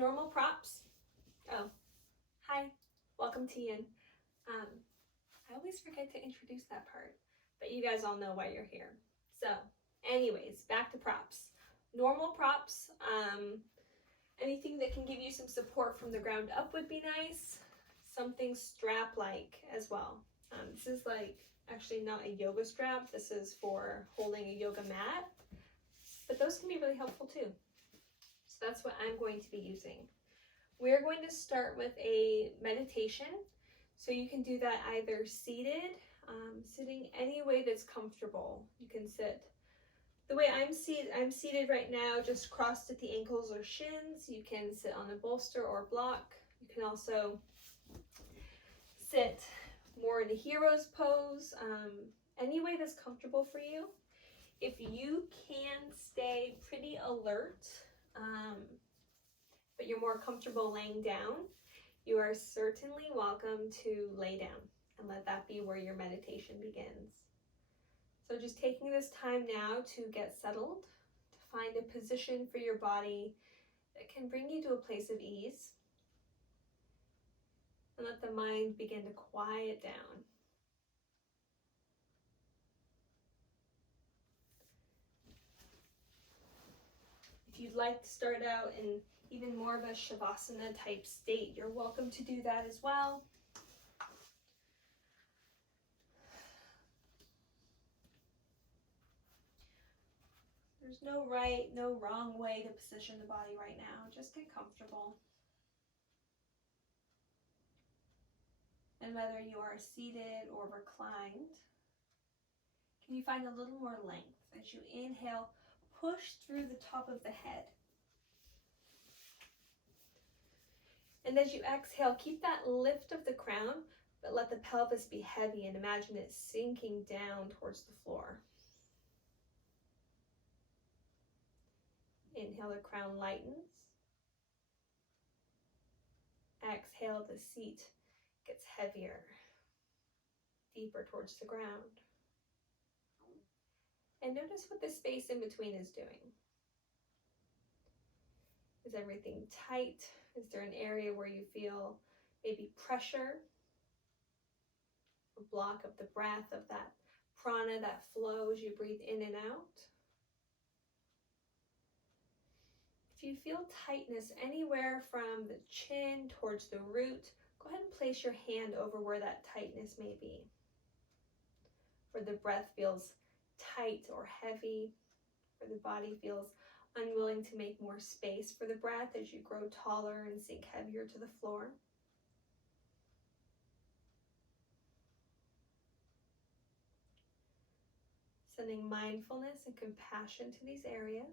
normal props. Oh, hi, welcome Tian. I always forget to introduce that part, but you guys all know why you're here. So anyways, back to props. Normal props, anything that can give you some support from the ground up would be nice. Something strap-like as well. This is like actually not a yoga strap. This is for holding a yoga mat, but those can be really helpful too. So that's what I'm going to be using. We're going to start with a meditation. So you can do that either seated, sitting any way that's comfortable. You can sit. The way I'm seated right now, just crossed at the ankles or shins. You can sit on a bolster or block. You can also sit more in a hero's pose, any way that's comfortable for you. If you can stay pretty alert, but you're more comfortable laying down, you are certainly welcome to lay down and let that be where your meditation begins. So just taking this time now to get settled, to find a position for your body that can bring you to a place of ease, and let the mind begin to quiet down. If you'd like to start out in even more of a Shavasana type state, you're welcome to do that as well. There's no right, no wrong way to position the body right now. Just get comfortable. And whether you are seated or reclined, can you find a little more length? As you inhale, push through the top of the head. And as you exhale, keep that lift of the crown, but let the pelvis be heavy and imagine it sinking down towards the floor. Inhale, the crown lightens. Exhale, the seat gets heavier, deeper towards the ground. And notice what the space in between is doing. Is everything tight? Is there an area where you feel maybe pressure? A block of the breath, of that prana, that flow as you breathe in and out? If you feel tightness anywhere from the chin towards the root, go ahead and place your hand over where that tightness may be. Where the breath feels tight or heavy, where the body feels unwilling to make more space for the breath as you grow taller and sink heavier to the floor. Sending mindfulness and compassion to these areas.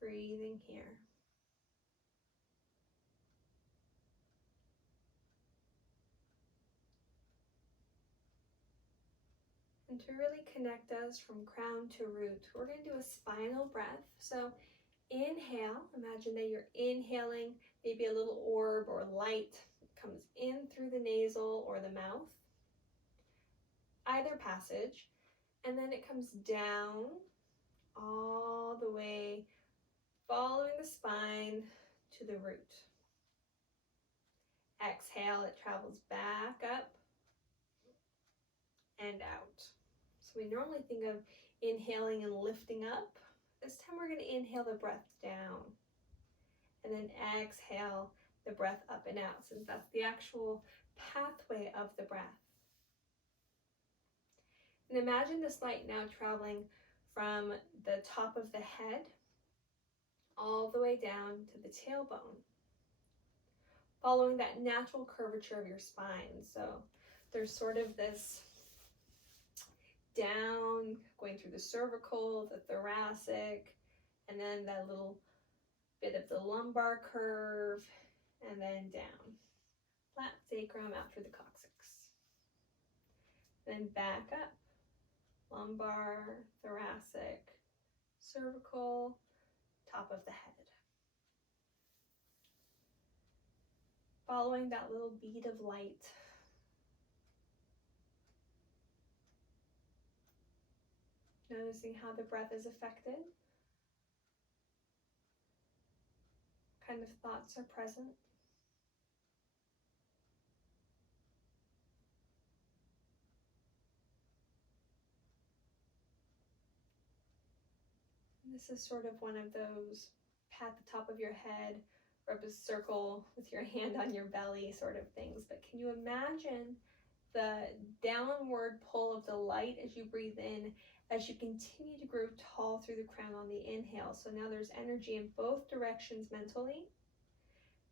Breathing here. And to really connect us from crown to root, we're going to do a spinal breath. So inhale, imagine that you're inhaling maybe a little orb or light comes in through the nasal or the mouth, either passage, and then it comes down all the way, following the spine to the root. Exhale, it travels back up and out. So we normally think of inhaling and lifting up. This time we're going to inhale the breath down and then exhale the breath up and out, since that's the actual pathway of the breath. And imagine this light now traveling from the top of the head all the way down to the tailbone, following that natural curvature of your spine. So there's sort of this down, going through the cervical, the thoracic, and then that little bit of the lumbar curve, and then down. Flat sacrum out through the coccyx. Then back up. Lumbar, thoracic, cervical, top of the head. Following that little bead of light. Noticing how the breath is affected. kind of thoughts are present? This is sort of one of those pat the top of your head, rub a circle with your hand on your belly sort of things. But can you imagine the downward pull of the light as you breathe in, as you continue to grow tall through the crown on the inhale? So now there's energy in both directions mentally.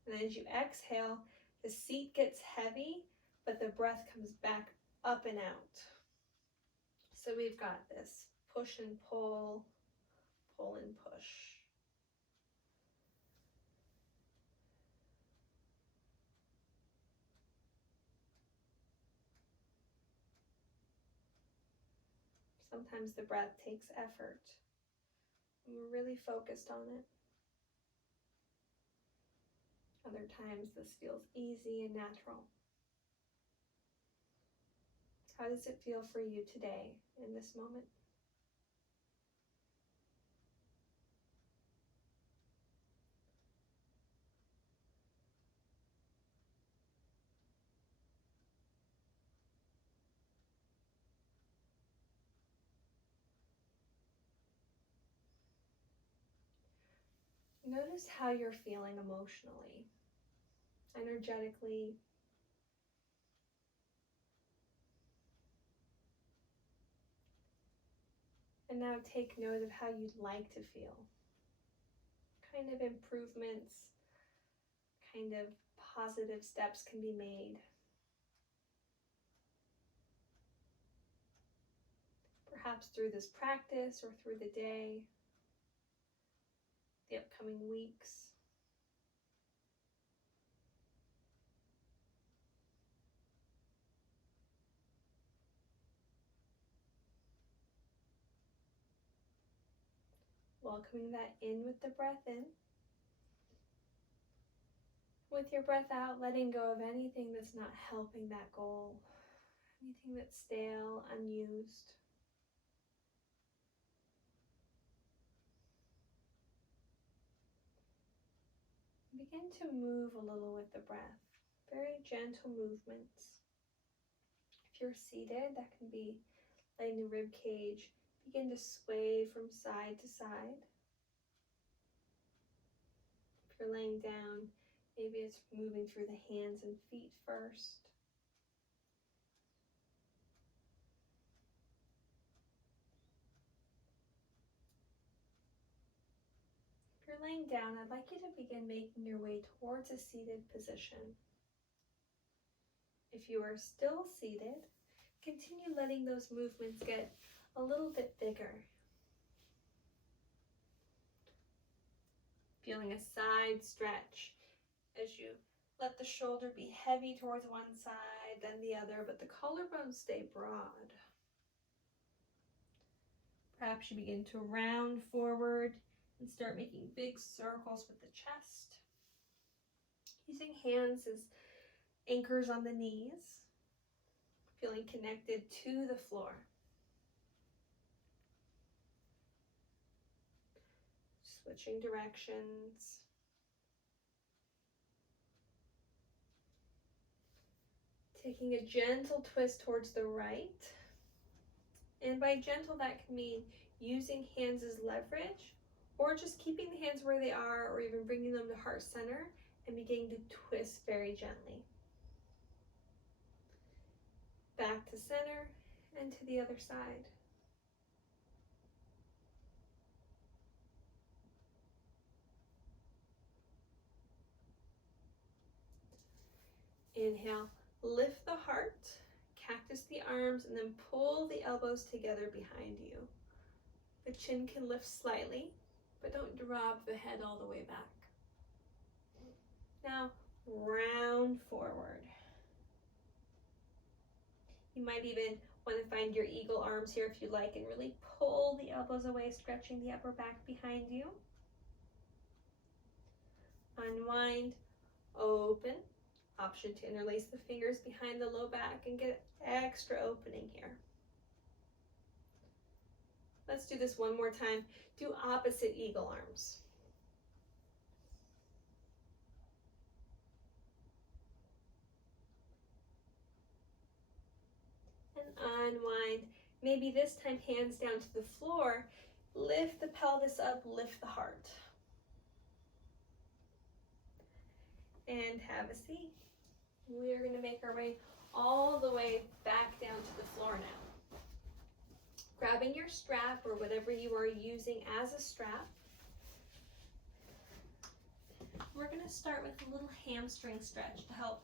And then as you exhale, the seat gets heavy, but the breath comes back up and out. So we've got this push and pull, pull and push. Sometimes the breath takes effort, and we're really focused on it. Other times this feels easy and natural. How does it feel for you today in this moment? Notice how you're feeling emotionally, energetically. And now take note of how you'd like to feel. Kind of improvements, kind of positive steps can be made. Perhaps through this practice or through the day, the upcoming weeks. Welcoming that in with the breath in. With your breath out, letting go of anything that's not helping that goal, anything that's stale, unused. Begin to move a little with the breath, very gentle movements. If you're seated, that can be letting the rib cage begin to sway from side to side. If you're laying down, maybe it's moving through the hands and feet first. If you're laying down, I'd like you to begin making your way towards a seated position. If you are still seated, continue letting those movements get a little bit bigger. Feeling a side stretch as you let the shoulder be heavy towards one side, then the other, but the collarbones stay broad. Perhaps you begin to round forward and start making big circles with the chest. Using hands as anchors on the knees, feeling connected to the floor. Switching directions. Taking a gentle twist towards the right. And by gentle, that can mean using hands as leverage, or just keeping the hands where they are, or even bringing them to heart center and beginning to twist very gently. Back to center and to the other side. Inhale, lift the heart, cactus the arms, and then pull the elbows together behind you. The chin can lift slightly, but don't drop the head all the way back. Now, round forward. You might even want to find your eagle arms here if you like and really pull the elbows away, stretching the upper back behind you. Unwind, open. Option to interlace the fingers behind the low back and get extra opening here. Let's do this one more time. Do opposite eagle arms. unwind. Maybe this time hands down to the floor. Lift the pelvis up, lift the heart. And have a seat. We're going to make our way all the way back down to the floor now. Grabbing your strap or whatever you are using as a strap. We're going to start with a little hamstring stretch to help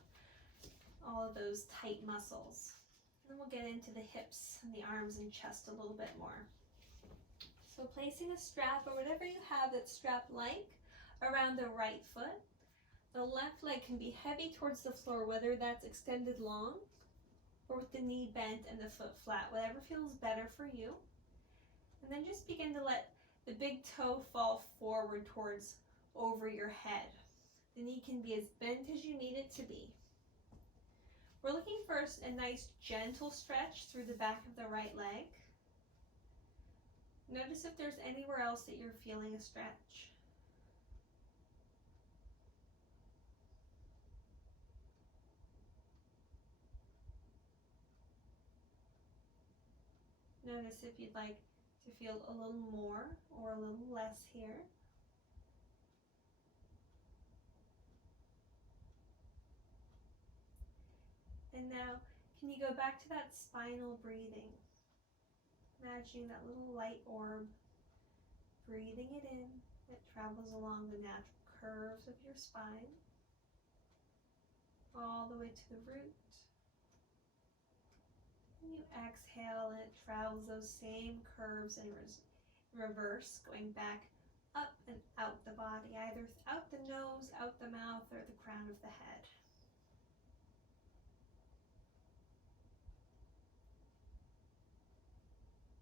all of those tight muscles. And then we'll get into the hips and the arms and chest a little bit more. So placing a strap or whatever you have that's strap-like around the right foot. The left leg can be heavy towards the floor, whether that's extended long or with the knee bent and the foot flat, whatever feels better for you. And then just begin to let the big toe fall forward towards over your head. The knee can be as bent as you need it to be. We're looking first a nice gentle stretch through the back of the right leg. Notice if there's anywhere else that you're feeling a stretch. Notice if you'd like to feel a little more or a little less here. And now, can you go back to that spinal breathing? Imagining that little light orb, breathing it in. It travels along the natural curves of your spine, all the way to the root. And you exhale and it travels those same curves in reverse, going back up and out the body, either out the nose, out the mouth, or the crown of the head.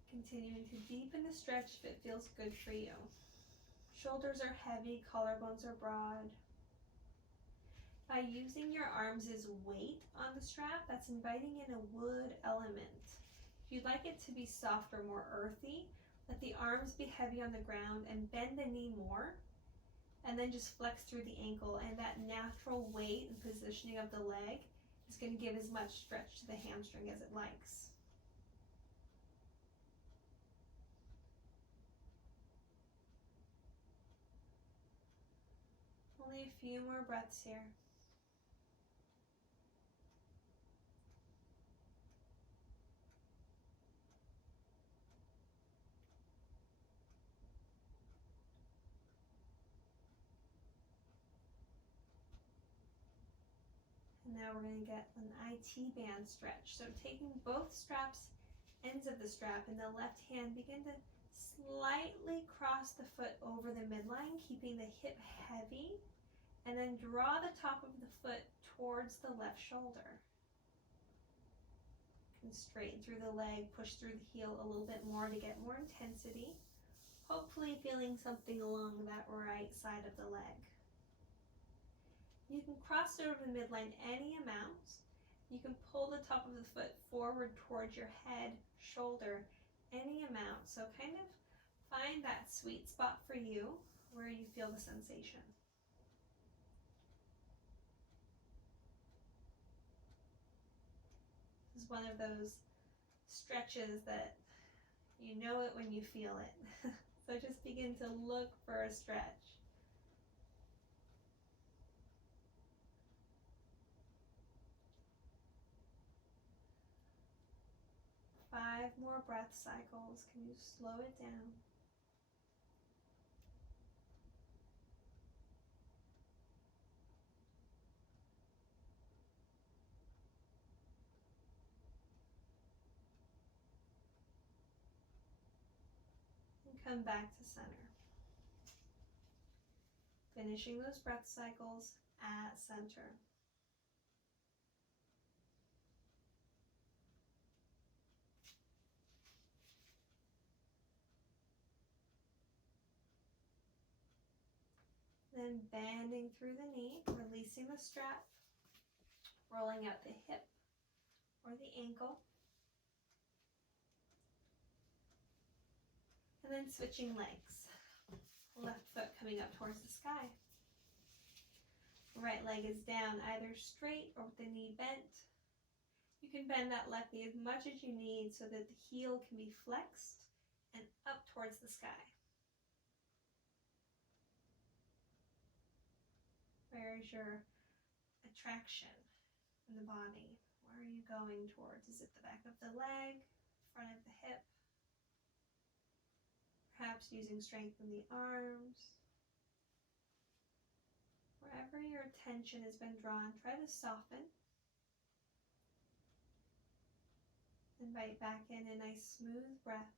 Continuing to deepen the stretch if it feels good for you. Shoulders are heavy, collarbones are broad. By using your arms as weight on the strap, that's inviting in a wood element. If you'd like it to be softer, more earthy, let the arms be heavy on the ground and bend the knee more, and then just flex through the ankle, and that natural weight and positioning of the leg is going to give as much stretch to the hamstring as it likes. Only a few more breaths here. And now we're going to get an IT band stretch. So taking both straps, ends of the strap in the left hand, begin to slightly cross the foot over the midline, keeping the hip heavy, and then draw the top of the foot towards the left shoulder. And straighten through the leg, push through the heel a little bit more to get more intensity, hopefully feeling something along that right side of the leg. You can cross over the midline any amount. You can pull the top of the foot forward towards your head, shoulder, any amount. So kind of find that sweet spot for you where you feel the sensation. This is one of those stretches that you know it when you feel it. So just begin to look for a stretch. 5 more breath cycles. Can you slow it down? And come back to center. Finishing those breath cycles at center. Then bending through the knee, releasing the strap, rolling out the hip or the ankle, and then switching legs. Left foot coming up towards the sky. Right leg is down, either straight or with the knee bent. You can bend that left knee as much as you need so that the heel can be flexed and up towards the sky. Where is your attraction in the body? Where are you going towards? Is it the back of the leg, front of the hip? Perhaps using strength in the arms. Wherever your attention has been drawn, try to soften. Invite back in a nice smooth breath.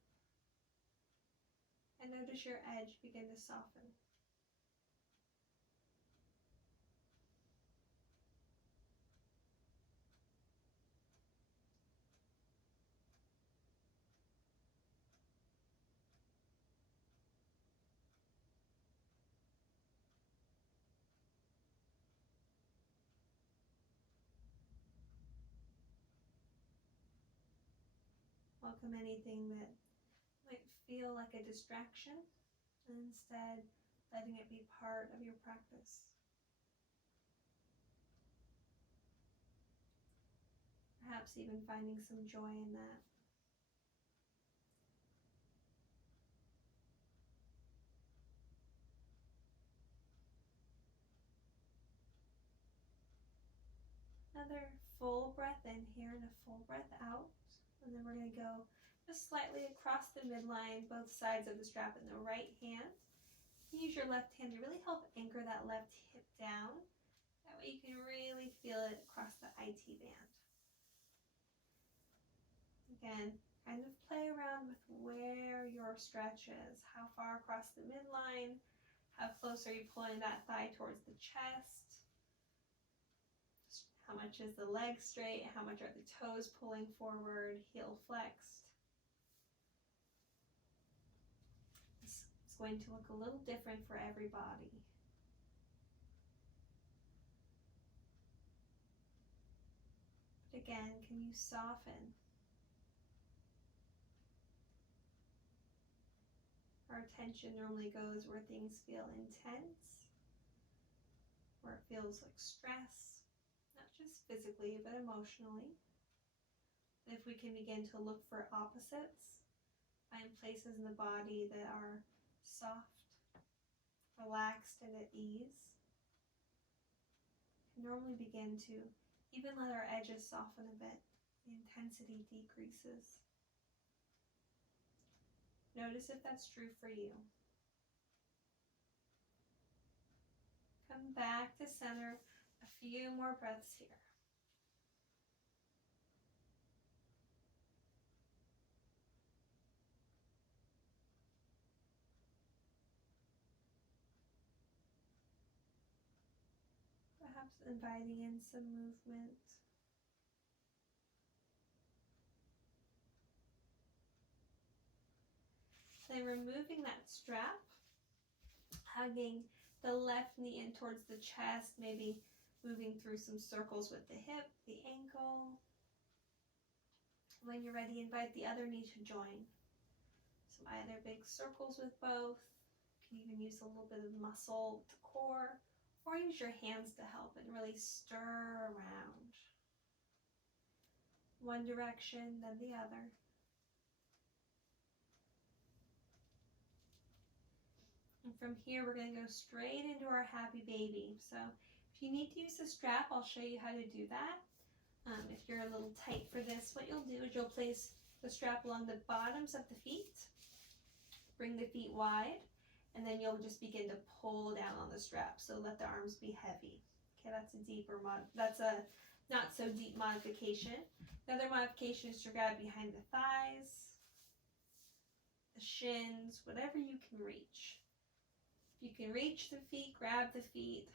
And notice your edge begin to soften. Welcome anything that might feel like a distraction, and instead letting it be part of your practice. Perhaps even finding some joy in that. Another full breath in here and a full breath out. And then we're going to go just slightly across the midline, both sides of the strap in the right hand. Use your left hand to really help anchor that left hip down. That way you can really feel it across the IT band. Again, kind of play around with where your stretch is. How far across the midline? How close are you pulling that thigh towards the chest? How much is the leg straight? How much are the toes pulling forward? Heel flexed. This is going to look a little different for everybody. But again, can you soften? Our attention normally goes where things feel intense, where it feels like stress, not just physically, but emotionally. If we can begin to look for opposites, find places in the body that are soft, relaxed, and at ease, we can normally begin to even let our edges soften a bit. The intensity decreases. Notice if that's true for you. Come back to center, a few more breaths here. Perhaps inviting in some movement. Then removing that strap, hugging the left knee in towards the chest, maybe moving through some circles with the hip, the ankle. When you're ready, invite the other knee to join. So either big circles with both. You can even use a little bit of muscle with the core, or use your hands to help and really stir around. One direction, then the other. And from here, we're going to go straight into our happy baby. So if you need to use the strap, I'll show you how to do that. If you're a little tight for this, what you'll do is you'll place the strap along the bottoms of the feet, bring the feet wide, and then you'll just begin to pull down on the strap. So let the arms be heavy. Okay, that's a not so deep modification. Another modification is to grab behind the thighs, the shins, whatever you can reach. If you can reach the feet, grab the feet.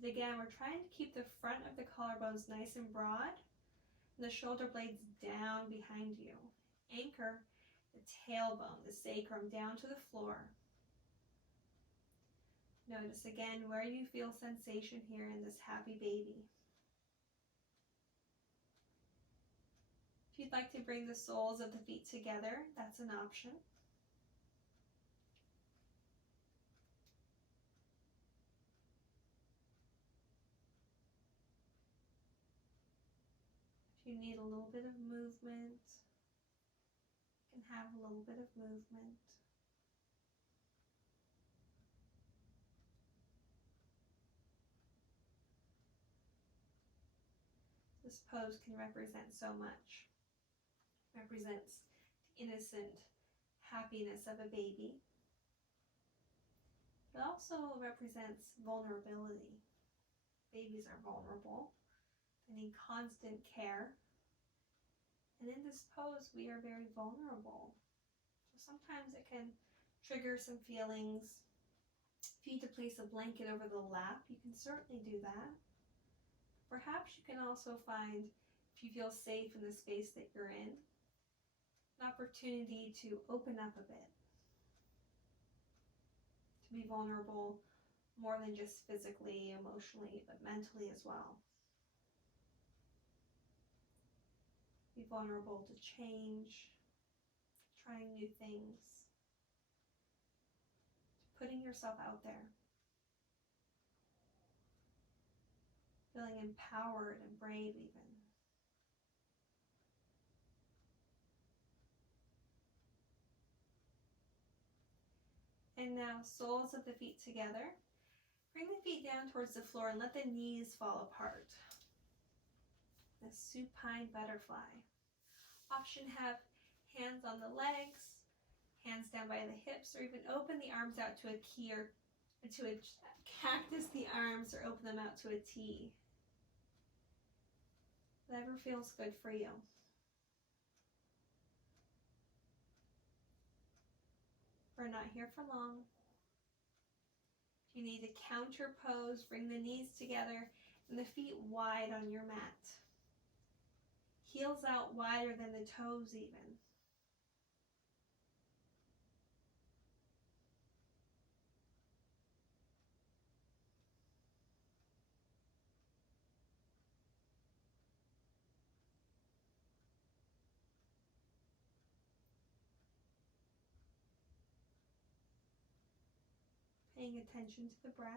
But again, we're trying to keep the front of the collarbones nice and broad, and the shoulder blades down behind you. Anchor the tailbone, the sacrum, down to the floor. Notice again where you feel sensation here in this happy baby. If you'd like to bring the soles of the feet together, that's an option. If you you need a little bit of movement, you can have a little bit of movement. This pose can represent so much. It represents the innocent happiness of a baby. It also represents vulnerability. Babies are vulnerable. They need constant care. And in this pose, we are very vulnerable. So sometimes it can trigger some feelings. If you need to place a blanket over the lap, you can certainly do that. Perhaps you can also find, if you feel safe in the space that you're in, an opportunity to open up a bit. To be vulnerable more than just physically, emotionally, but mentally as well. Be vulnerable to change, trying new things, to putting yourself out there. Feeling empowered and brave even. And now soles of the feet together. Bring the feet down towards the floor and let the knees fall apart. The Supine Butterfly. Option have hands on the legs, hands down by the hips, or even open the arms out to a key or to a cactus the arms, or open them out to a T. Whatever feels good for you. We're not here for long. If you need to counter pose, bring the knees together and the feet wide on your mat. Heels out wider than the toes even. Paying attention to the breath.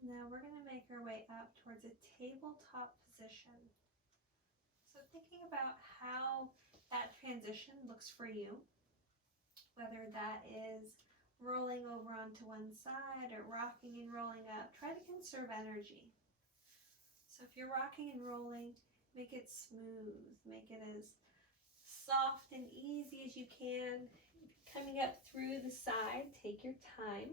Now we're going to make our way up towards a tabletop position. So thinking about how that transition looks for you, whether that is rolling over onto one side or rocking and rolling up, try to conserve energy. So if you're rocking and rolling, make it smooth, make it as soft and easy as you can. If you're coming up through the side, take your time.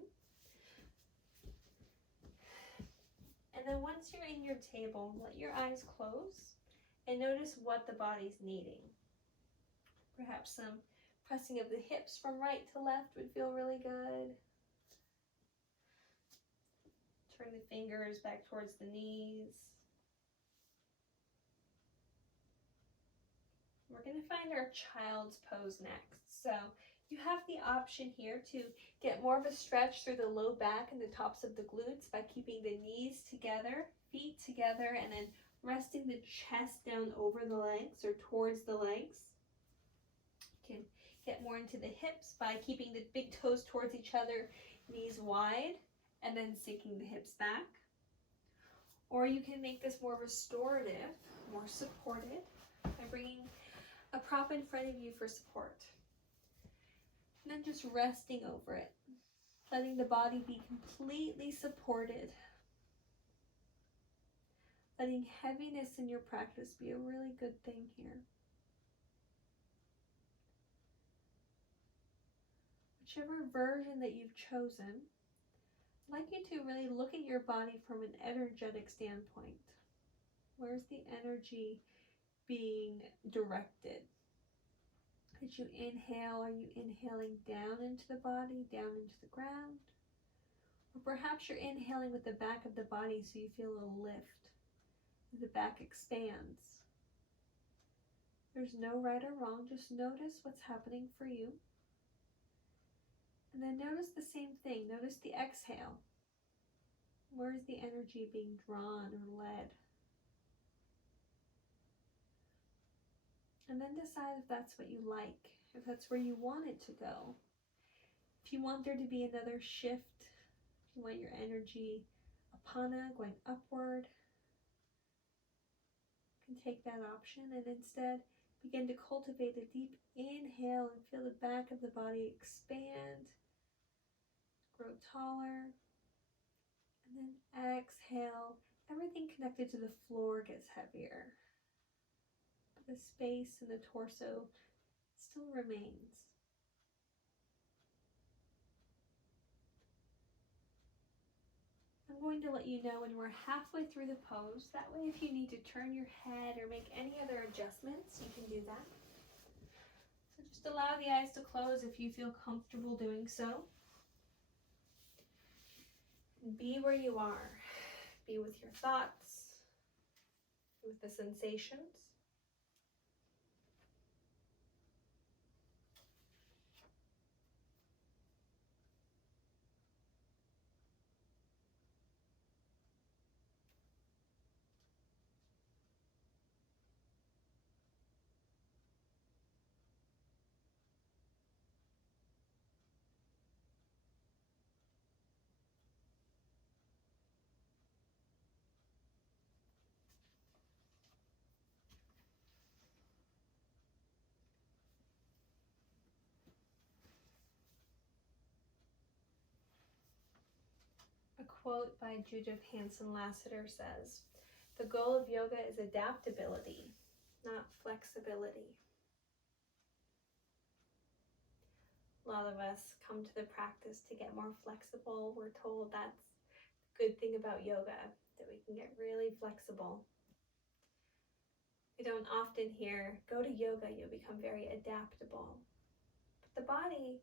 And then once you're in your table, let your eyes close and notice what the body's needing. Perhaps some pressing of the hips from right to left would feel really good. Turn the fingers back towards the knees. We're going to find our child's pose next. So you have the option here to get more of a stretch through the low back and the tops of the glutes by keeping the knees together, feet together, and then resting the chest down over the legs or towards the legs. You can get more into the hips by keeping the big toes towards each other, knees wide, and then sinking the hips back. Or you can make this more restorative, more supported by bringing a prop in front of you for support. And then just resting over it, letting the body be completely supported. Letting heaviness in your practice be a really good thing here. Whichever version that you've chosen, I'd like you to really look at your body from an energetic standpoint. Where's the energy being directed? As you inhale, are you inhaling down into the body, down into the ground? Or perhaps you're inhaling with the back of the body so you feel a lift. The back expands. There's no right or wrong, just notice what's happening for you. And then notice the same thing, notice the exhale. Where's the energy being drawn or led? And then decide if that's what you like, if that's where you want it to go. If you want there to be another shift, if you want your energy apana going upward, you can take that option and instead begin to cultivate a deep inhale and feel the back of the body expand, grow taller. And then exhale, everything connected to the floor gets heavier. But the space in the torso still remains. I'm going to let you know when we're halfway through the pose. That way, if you need to turn your head or make any other adjustments, you can do that. So just allow the eyes to close if you feel comfortable doing so. Be where you are. Be with your thoughts, with the sensations. A quote by Judith Hanson Lassiter says, "The goal of yoga is adaptability, not flexibility." A lot of us come to the practice to get more flexible. We're told that's the good thing about yoga, that we can get really flexible. We don't often hear, go to yoga, you'll become very adaptable. But the body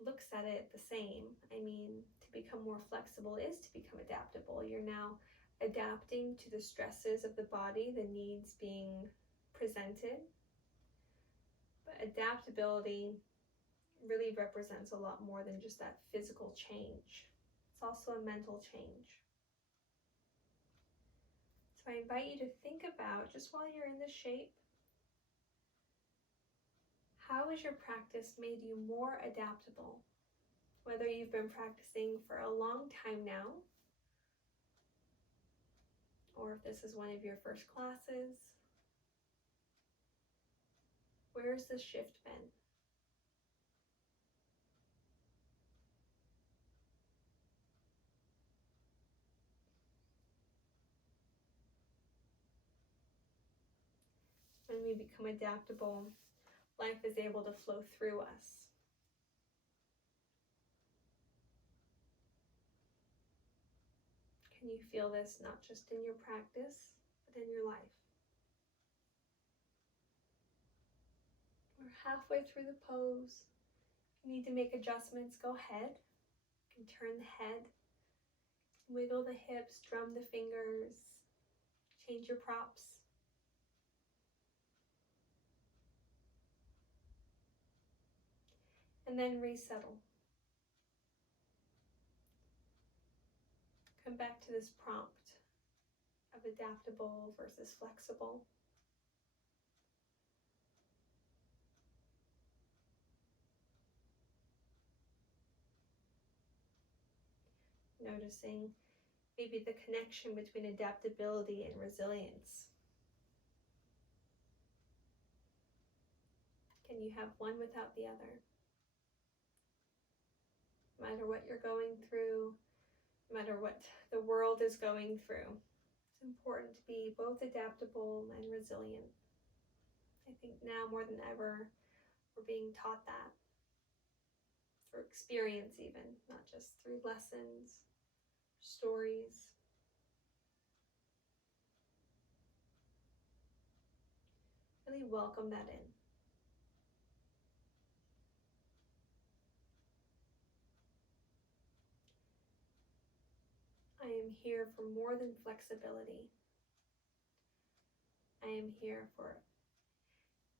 looks at it the same. I mean, to become more flexible is to become adaptable. You're now adapting to the stresses of the body, the needs being presented. But adaptability really represents a lot more than just that physical change. It's also a mental change. So I invite you to think about, just while you're in this shape, how has your practice made you more adaptable? Whether you've been practicing for a long time now, or if this is one of your first classes, where's the shift been? When we become adaptable, life is able to flow through us. Can you feel this not just in your practice, but in your life? We're halfway through the pose. If you need to make adjustments, go ahead. You can turn the head, wiggle the hips, drum the fingers, change your props. And then resettle. Come back to this prompt of adaptable versus flexible. Noticing maybe the connection between adaptability and resilience. Can you have one without the other? No matter what you're going through, no matter what the world is going through, it's important to be both adaptable and resilient. I think now more than ever, we're being taught that through experience even, not just through lessons, stories. Really welcome that in. I am here for more than flexibility. I am here for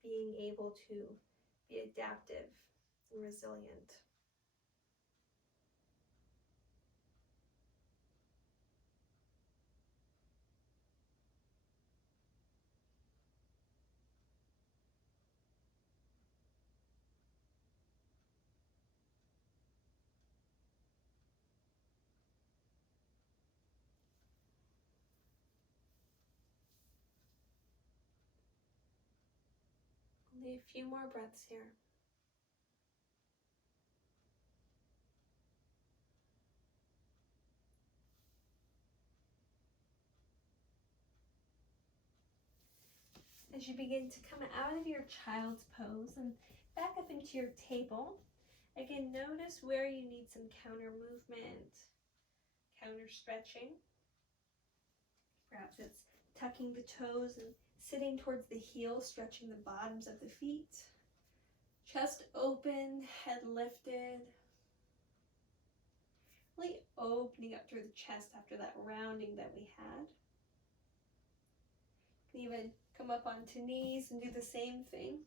being able to be adaptive and resilient. Only a few more breaths here. As you begin to come out of your child's pose and back up into your table, again, notice where you need some counter movement, counter stretching. Perhaps it's tucking the toes and sitting towards the heels, stretching the bottoms of the feet. Chest open, head lifted. Really opening up through the chest after that rounding that we had. You can even come up onto knees and do the same thing.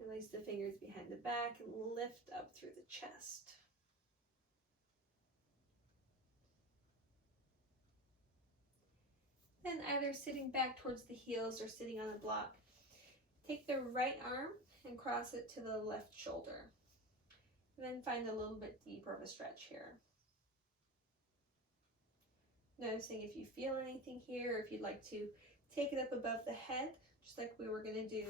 Release the fingers behind the back and lift up through the chest. Then either sitting back towards the heels or sitting on a block, take the right arm and cross it to the left shoulder. And then find a little bit deeper of a stretch here. Noticing if you feel anything here, or if you'd like to take it up above the head, just like we were going to do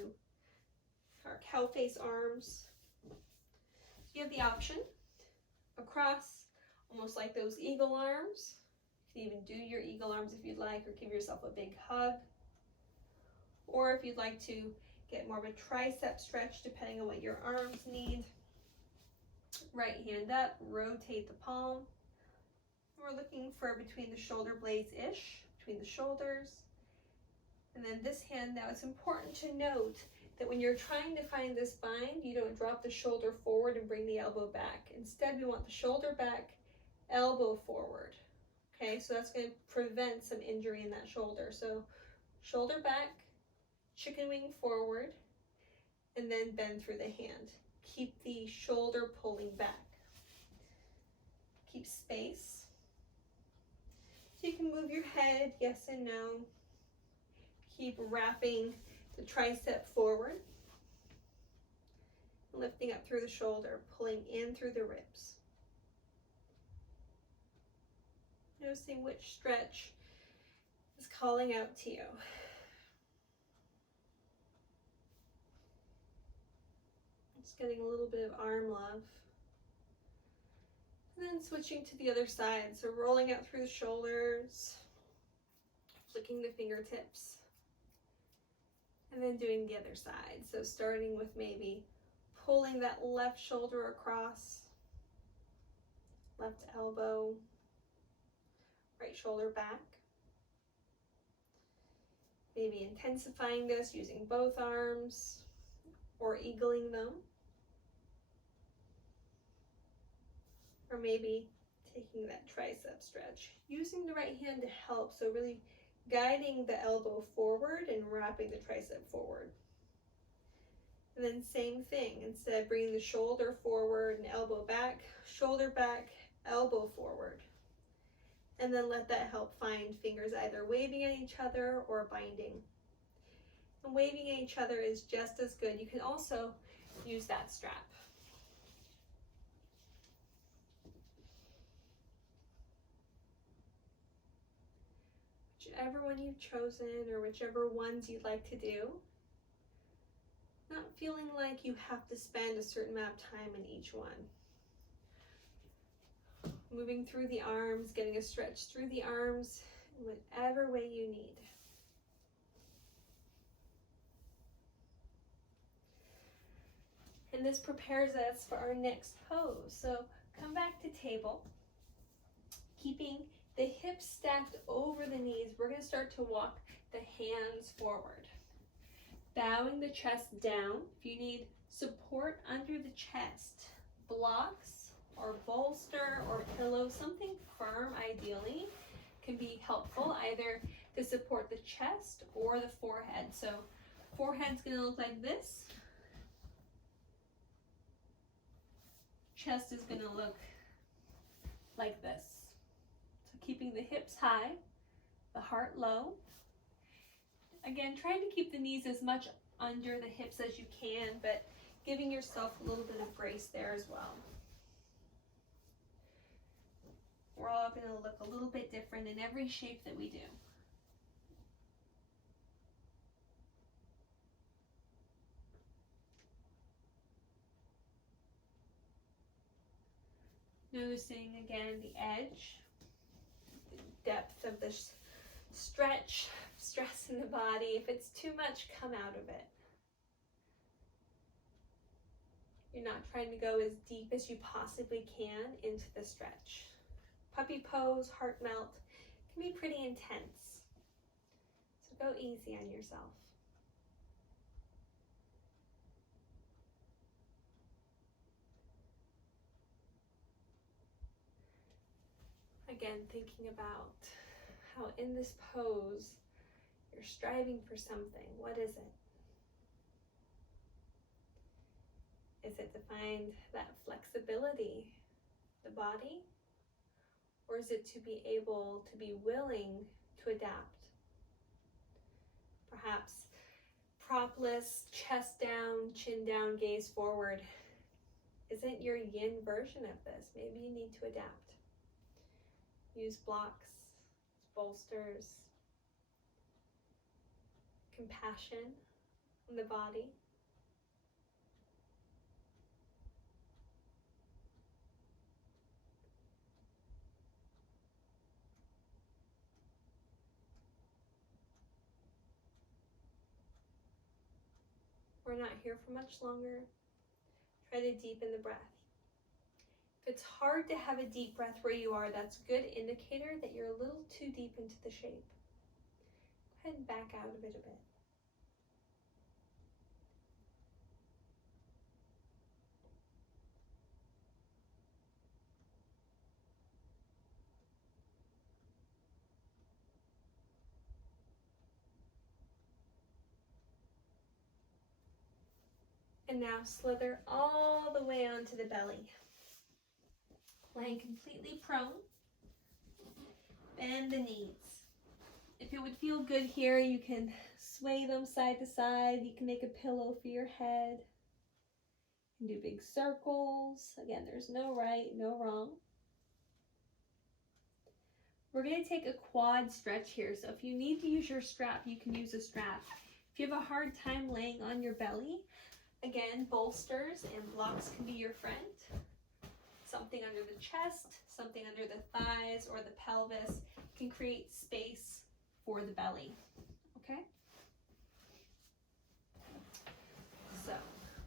our cow face arms. You have the option across, almost like those eagle arms. You can even do your eagle arms if you'd like, or give yourself a big hug. Or if you'd like to get more of a tricep stretch, depending on what your arms need. Right hand up, rotate the palm. We're looking for between the shoulder blades-ish, between the shoulders. And then this hand, now it's important to note that when you're trying to find this bind, you don't drop the shoulder forward and bring the elbow back. Instead, we want the shoulder back, elbow forward. Okay, so that's going to prevent some injury in that shoulder. So shoulder back, chicken wing forward, and then bend through the hand. Keep the shoulder pulling back. Keep space. So you can move your head, yes and no. Keep wrapping the tricep forward. Lifting up through the shoulder, pulling in through the ribs. Noticing which stretch is calling out to you. Just getting a little bit of arm love. And then switching to the other side. So rolling out through the shoulders, flicking the fingertips, and then doing the other side. So starting with maybe pulling that left shoulder across, left elbow, right shoulder back. Maybe intensifying this using both arms or eagling them. Or maybe taking that tricep stretch. Using the right hand to help, so really guiding the elbow forward and wrapping the tricep forward. And then same thing, instead of bringing the shoulder forward and elbow back, shoulder back, elbow forward. And then let that help find fingers either waving at each other or binding. And waving at each other is just as good. You can also use that strap. Whichever one you've chosen or whichever ones you'd like to do. Not feeling like you have to spend a certain amount of time in each one. Moving through the arms, getting a stretch through the arms in whatever way you need. And this prepares us for our next pose. So come back to table, keeping the hips stacked over the knees. We're going to start to walk the hands forward. Bowing the chest down. If you need support under the chest, blocks or bolster or pillow, something firm ideally, can be helpful either to support the chest or the forehead. So forehead's going to look like this. Chest is going to look like this. So keeping the hips high, the heart low. Again, trying to keep the knees as much under the hips as you can, but giving yourself a little bit of grace there as well. We're all going to look a little bit different in every shape that we do. Noticing again the edge, the depth of the stretch, stress in the body. If it's too much, come out of it. You're not trying to go as deep as you possibly can into the stretch. Puppy pose, heart melt can be pretty intense. So go easy on yourself. Again, thinking about how in this pose, you're striving for something. What is it? Is it to find that flexibility, the body? Or is it to be able to be willing to adapt? Perhaps propless, chest down, chin down, gaze forward isn't your yin version of this. Maybe you need to adapt. Use blocks, bolsters, compassion on the body. We're not here for much longer. Try to deepen the breath. If it's hard to have a deep breath where you are, that's a good indicator that you're a little too deep into the shape. Go ahead and back out of it a bit. And now slither all the way onto the belly. Laying completely prone. Bend the knees. If it would feel good here, you can sway them side to side. You can make a pillow for your head. You can do big circles. Again, there's no right, no wrong. We're going to take a quad stretch here. So if you need to use your strap, you can use a strap. If you have a hard time laying on your belly, again, bolsters and blocks can be your friend. Something under the chest, something under the thighs or the pelvis can create space for the belly. Okay? So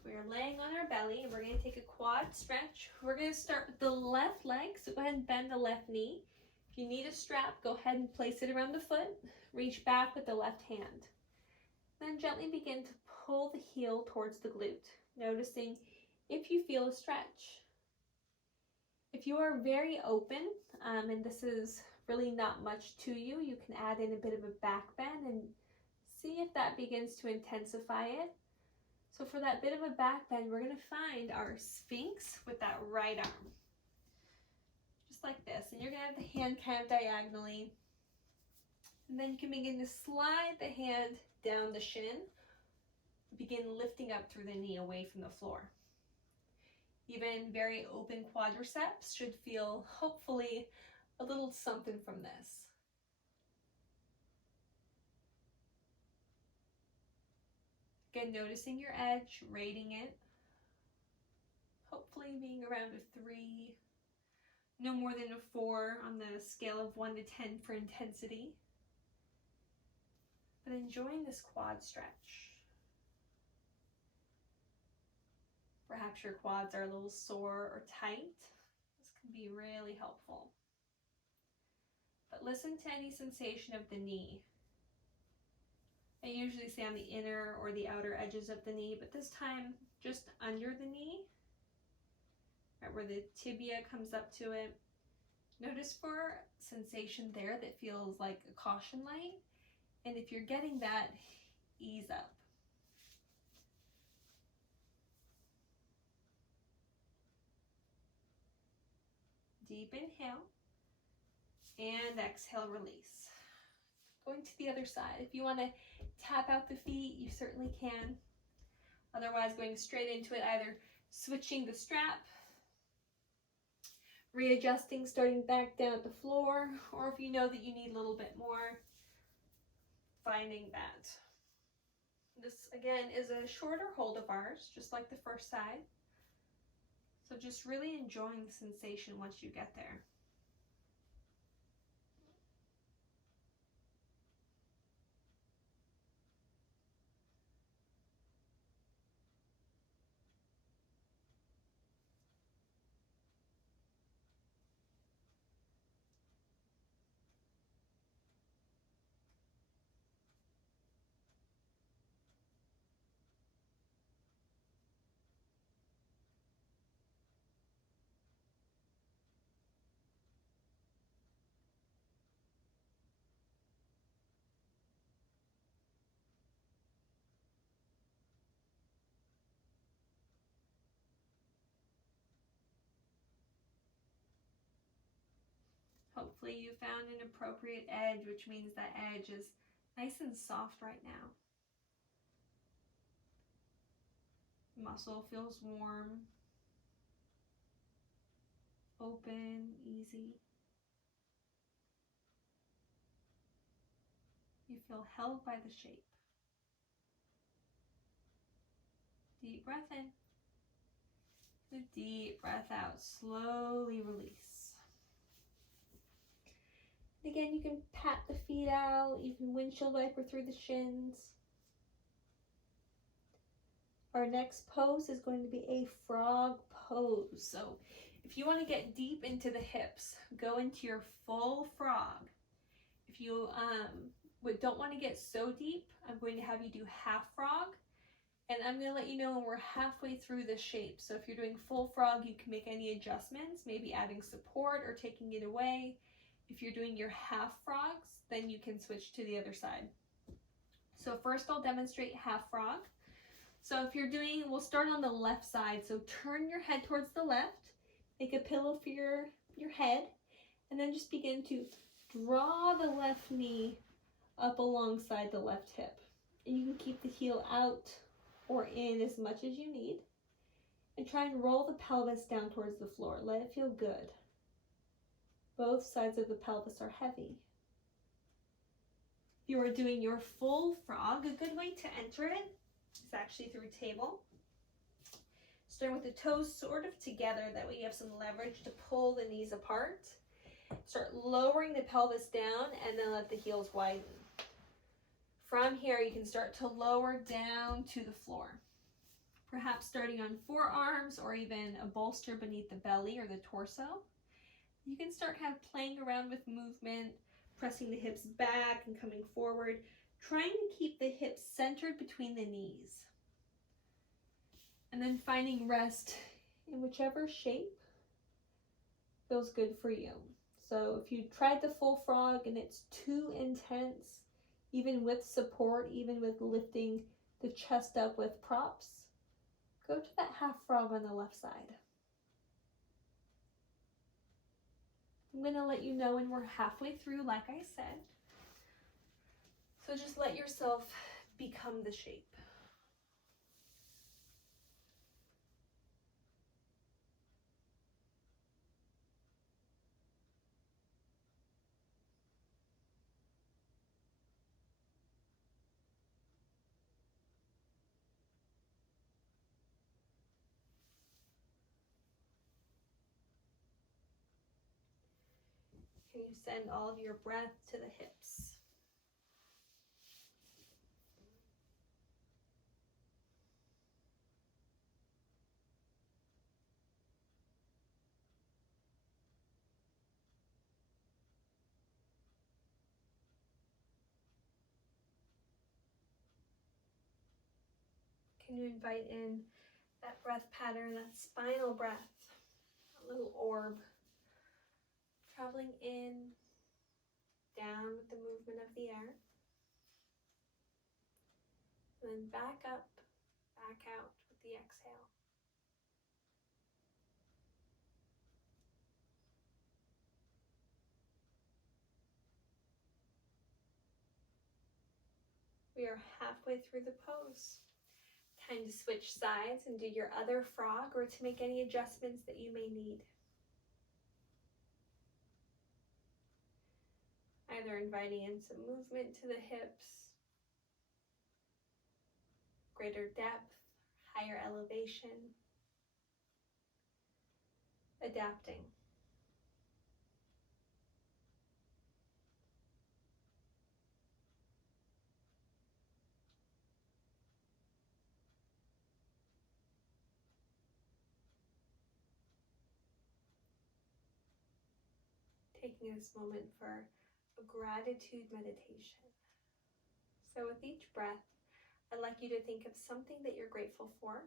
we're laying on our belly. We're going to take a quad stretch. We're going to start with the left leg. So go ahead and bend the left knee. If you need a strap, go ahead and place it around the foot. Reach back with the left hand. Then gently begin to pull the heel towards the glute, noticing if you feel a stretch. If you are very open, and this is really not much to you, you can add in a bit of a back bend and see if that begins to intensify it. So for that bit of a back bend, we're going to find our Sphinx with that right arm. Just like this. And you're going to have the hand kind of diagonally. And then you can begin to slide the hand down the shin. Begin lifting up through the knee away from the floor. Even very open quadriceps should feel, hopefully, a little something from this. Again, noticing your edge, rating it. Hopefully being around a 3, no more than a 4 on the scale of 1 to 10 for intensity. But enjoying this quad stretch. Perhaps your quads are a little sore or tight. This can be really helpful. But listen to any sensation of the knee. I usually say on the inner or the outer edges of the knee, but this time just under the knee, right where the tibia comes up to it. Notice for sensation there that feels like a caution light. And if you're getting that, ease up. Deep inhale and exhale, release. Going to the other side. If you want to tap out the feet, you certainly can. Otherwise, going straight into it, either switching the strap, readjusting, starting back down at the floor, or if you know that you need a little bit more, finding that. This, again, is a shorter hold of ours, just like the first side. So just really enjoying the sensation once you get there. Hopefully you found an appropriate edge, which means that edge is nice and soft right now. Muscle feels warm, open, easy. You feel held by the shape. Deep breath in. The deep breath out. Slowly release. Again, you can pat the feet out. You can windshield wiper through the shins. Our next pose is going to be a frog pose. So if you want to get deep into the hips, go into your full frog. If you don't want to get so deep, I'm going to have you do half frog. And I'm going to let you know when we're halfway through the shape. So if you're doing full frog, you can make any adjustments, maybe adding support or taking it away. If you're doing your half frogs, then you can switch to the other side. So first I'll demonstrate half frog. So if you're doing, we'll start on the left side. So turn your head towards the left, make a pillow for your head, and then just begin to draw the left knee up alongside the left hip. And you can keep the heel out or in as much as you need. And try and roll the pelvis down towards the floor. Let it feel good. Both sides of the pelvis are heavy. If you are doing your full frog, a good way to enter it is actually through table. Start with the toes sort of together, that way you have some leverage to pull the knees apart. Start lowering the pelvis down and then let the heels widen. From here, you can start to lower down to the floor. Perhaps starting on forearms or even a bolster beneath the belly or the torso. You can start kind of playing around with movement, pressing the hips back and coming forward, trying to keep the hips centered between the knees. And then finding rest in whichever shape feels good for you. So if you tried the full frog and it's too intense, even with support, even with lifting the chest up with props, go to that half frog on the left side. I'm going to let you know when we're halfway through, like I said. So just let yourself become the shape. Can you send all of your breath to the hips? Can you invite in that breath pattern, that spinal breath, a little orb, traveling in, down with the movement of the air, and then back up, back out with the exhale. We are halfway through the pose. Time to switch sides and do your other frog, or to make any adjustments that you may need. Either inviting in some movement to the hips, greater depth, higher elevation. adapting. Taking this moment for a gratitude meditation. So with each breath, I'd like you to think of something that you're grateful for.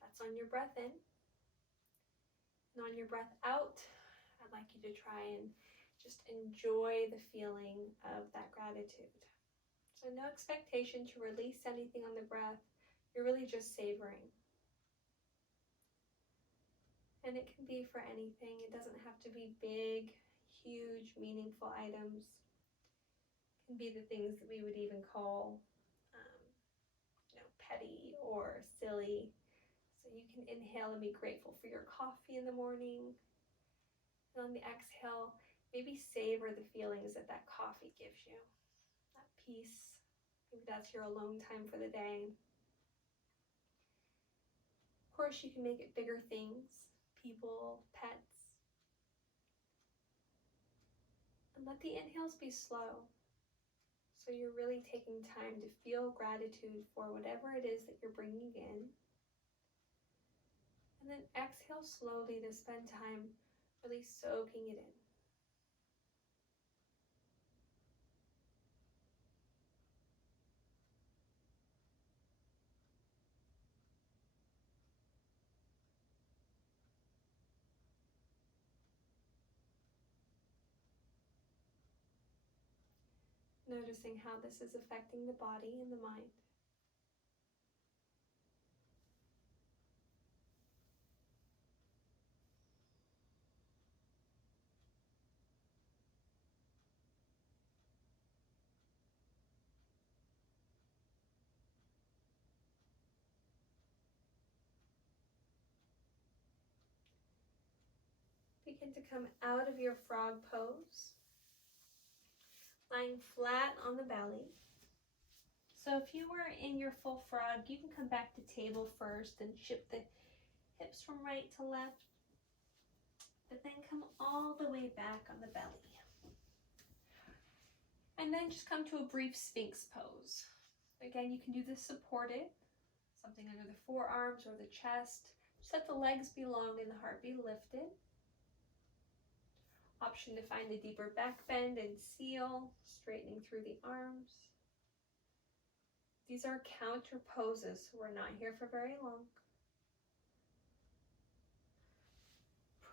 That's on your breath in. And on your breath out, I'd like you to try and just enjoy the feeling of that gratitude. So no expectation to release anything on the breath. You're really just savoring. And it can be for anything. It doesn't have to be big, huge, meaningful items. It can be the things that we would even call petty or silly. So you can inhale and be grateful for your coffee in the morning. And on the exhale, maybe savor the feelings that that coffee gives you. That peace. Maybe that's your alone time for the day. Of course, you can make it bigger things, people, pets. And let the inhales be slow. So you're really taking time to feel gratitude for whatever it is that you're bringing in. And then exhale slowly to spend time really soaking it in. Noticing how this is affecting the body and the mind. Begin to come out of your frog pose, lying flat on the belly. So if you were in your full frog, you can come back to table first and shift the hips from right to left, but then come all the way back on the belly. And then just come to a brief Sphinx pose. Again, you can do this supported, something under the forearms or the chest. Just let the legs be long and the heart be lifted. Option to find a deeper back bend and seal, straightening through the arms. These are counter poses, so we're not here for very long.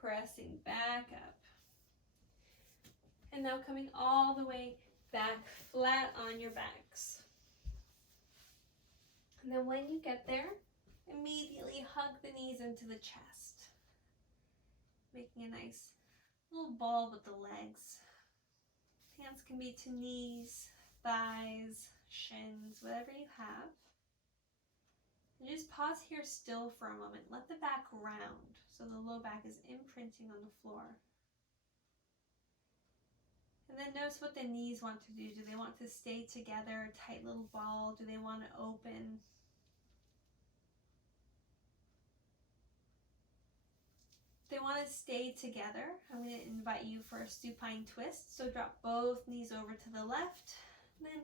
Pressing back up. And now coming all the way back flat on your backs. And then when you get there, immediately hug the knees into the chest. Making a nice little ball with the legs. Hands can be to knees, thighs, shins, whatever you have. And just pause here still for a moment. Let the back round so the low back is imprinting on the floor. And then notice what the knees want to do. Do they want to stay together, a tight little ball? Do they want to open? If they want to stay together, I'm going to invite you for a supine twist. So drop both knees over to the left, and then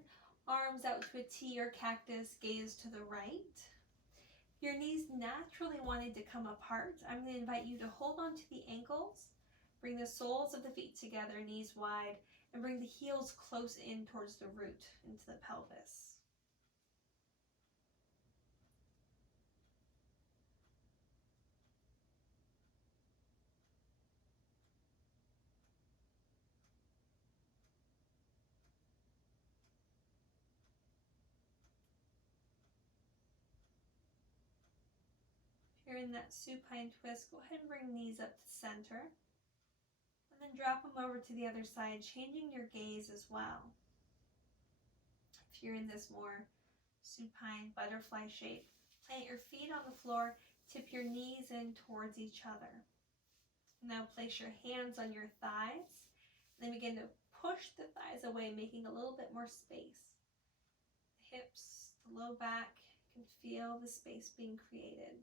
arms out to a T or cactus, gaze to the right. Your knees naturally wanted to come apart. I'm going to invite you to hold on to the ankles, bring the soles of the feet together, knees wide, and bring the heels close in towards the root, into the pelvis. If you're in that supine twist, go ahead and bring knees up to center. And then drop them over to the other side, changing your gaze as well. If you're in this more supine butterfly shape, plant your feet on the floor, tip your knees in towards each other. Now place your hands on your thighs, and then begin to push the thighs away, making a little bit more space. The hips, the low back, you can feel the space being created.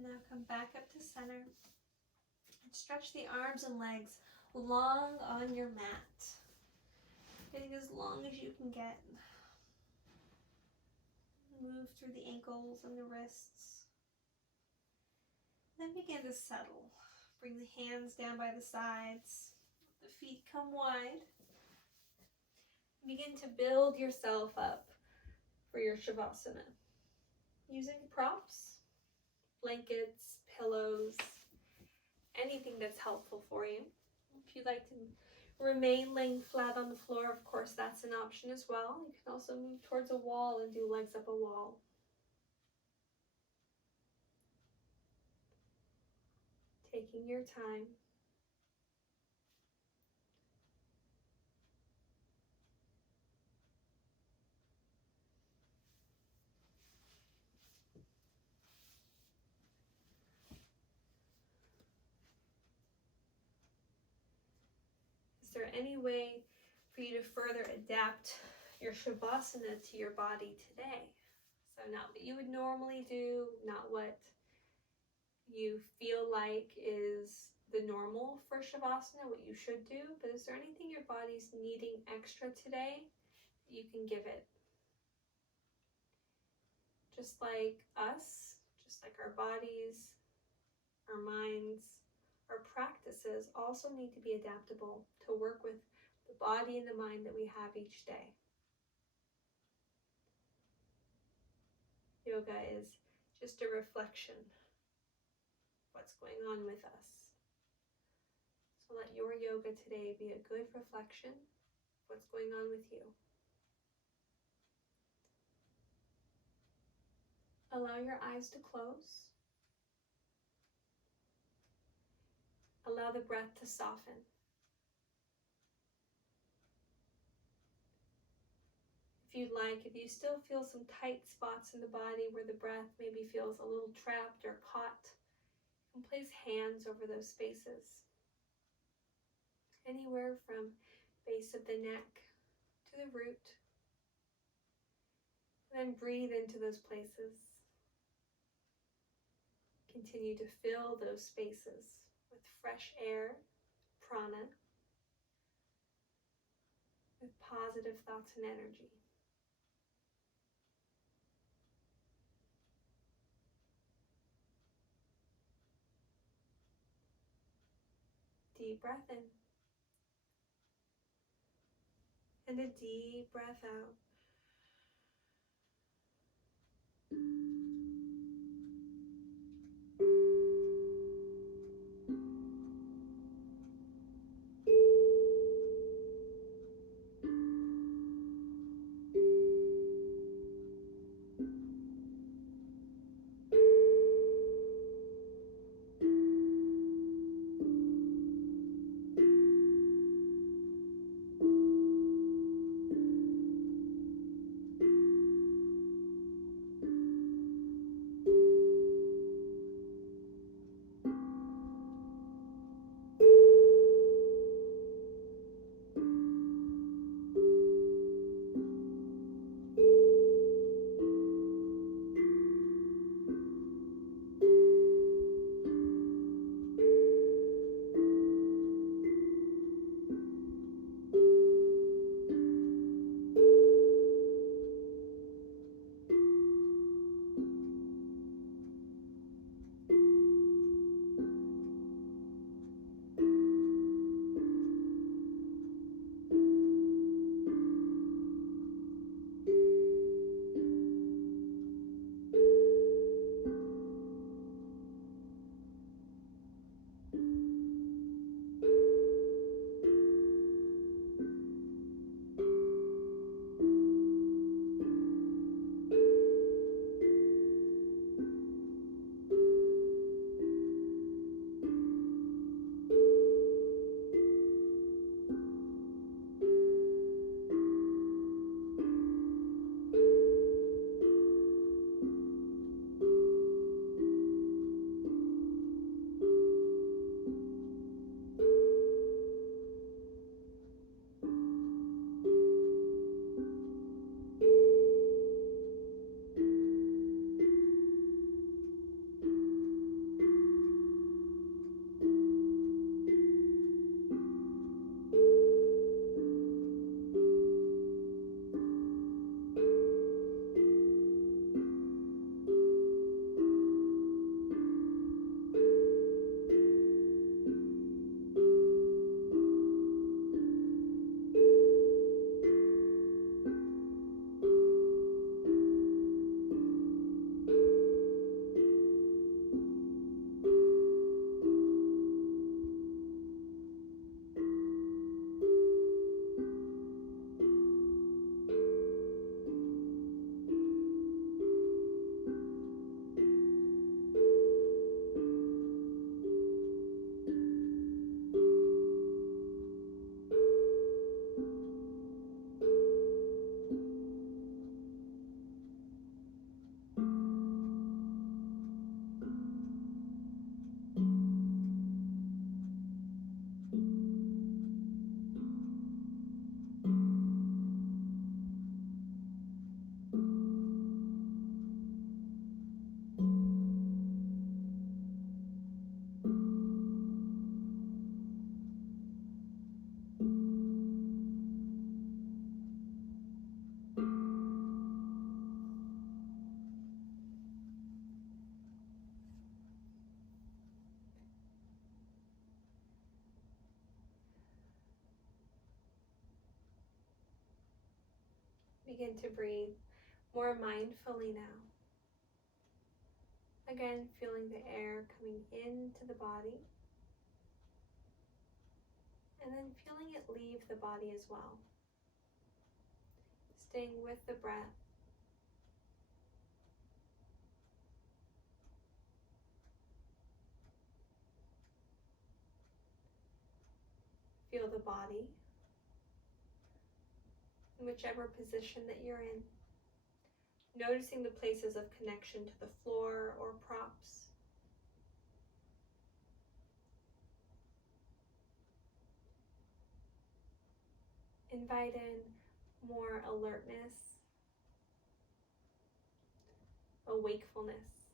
Now come back up to center and stretch the arms and legs long on your mat. Getting as long as you can get. Move through the ankles and the wrists. Then begin to settle. Bring the hands down by the sides. Let the feet come wide. Begin to build yourself up for your Shavasana. Using props, blankets, pillows, anything that's helpful for you. If you'd like to remain laying flat on the floor, of course, that's an option as well. You can also move towards a wall and do legs up a wall. Taking your time. Is there any way for you to further adapt your Shavasana to your body today? So not what you would normally do, not what you feel like is the normal for Shavasana, what you should do, but is there anything your body's needing extra today that you can give it? Just like us, just like our bodies, our minds, our practices also need to be adaptable to work with the body and the mind that we have each day. Yoga is just a reflection of what's going on with us. So let your yoga today be a good reflection of what's going on with you. Allow your eyes to close. Allow the breath to soften. If you'd like, if you still feel some tight spots in the body where the breath maybe feels a little trapped or caught, you can place hands over those spaces. Anywhere from base of the neck to the root. And then breathe into those places. Continue to fill those spaces with fresh air, prana, with positive thoughts and energy. Deep breath in. And a deep breath out. begin to breathe more mindfully now. Again, feeling the air coming into the body, and then feeling it leave the body as well. Staying with the breath. Feel the body in whichever position that you're in. Noticing the places of connection to the floor or props. Invite in more alertness, a wakefulness.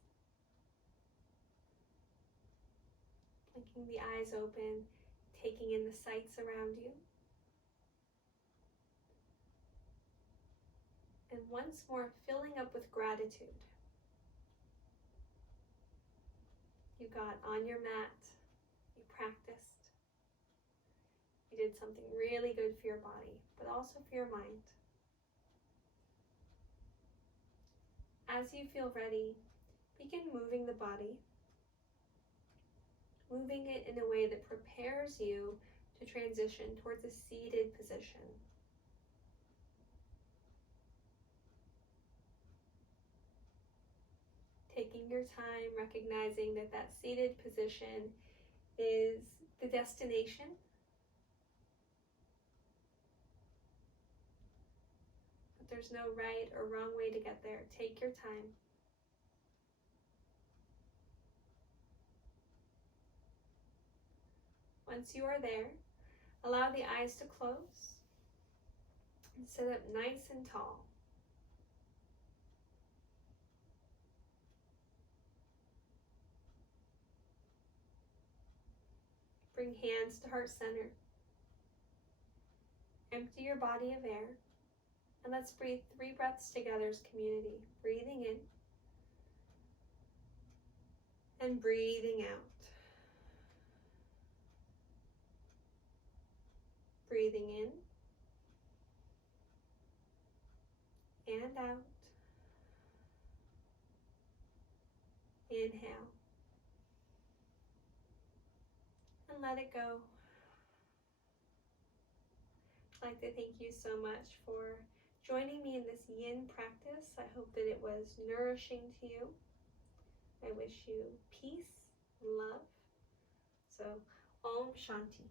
Blinking the eyes open, taking in the sights around you. And once more, filling up with gratitude. You got on your mat, you practiced, you did something really good for your body, but also for your mind. As you feel ready, begin moving the body, moving it in a way that prepares you to transition towards a seated position. Taking your time, recognizing that that seated position is the destination. But there's no right or wrong way to get there. Take your time. Once you are there, allow the eyes to close and sit up nice and tall. Bring hands to heart center. Empty your body of air. And let's breathe 3 breaths together as community. Breathing in and breathing out. Breathing in and out. Inhale. And let it go. I'd like to thank you so much for joining me in this yin practice. I hope that it was nourishing to you. I wish you peace and love. So, Om Shanti.